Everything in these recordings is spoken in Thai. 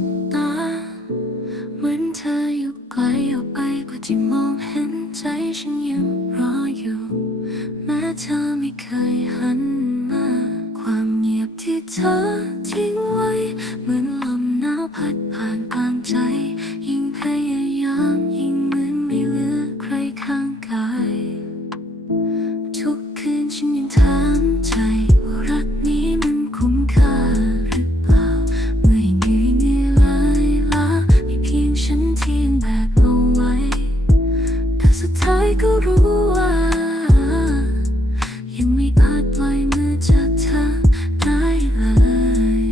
บตา เหมือนเธออยู่ไกลออกไปกว่าที่มองเห็นใจฉันยังรออยู่ แม้เธอไม่เคยหันมา ความเงียบที่เธอทิ้งไว้ เหมือนลมหนาวพัดผ่านกลางใจายก็รู้ว่า ยังไม่อาจปล่อยมือจากเธอได้เลย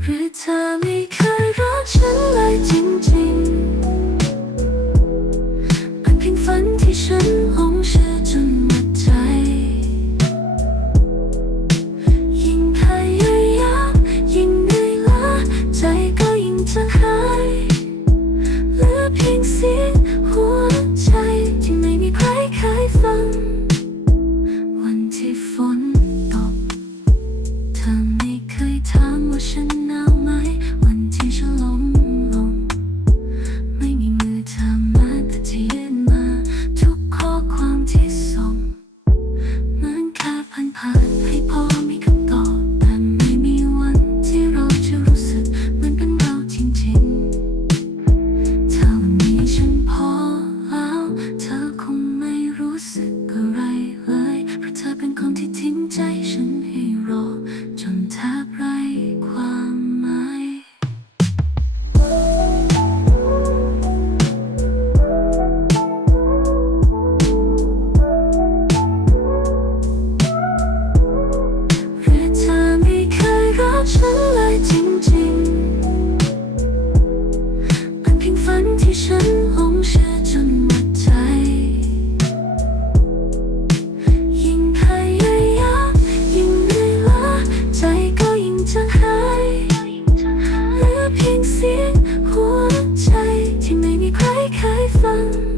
หรือเธอ 嗯。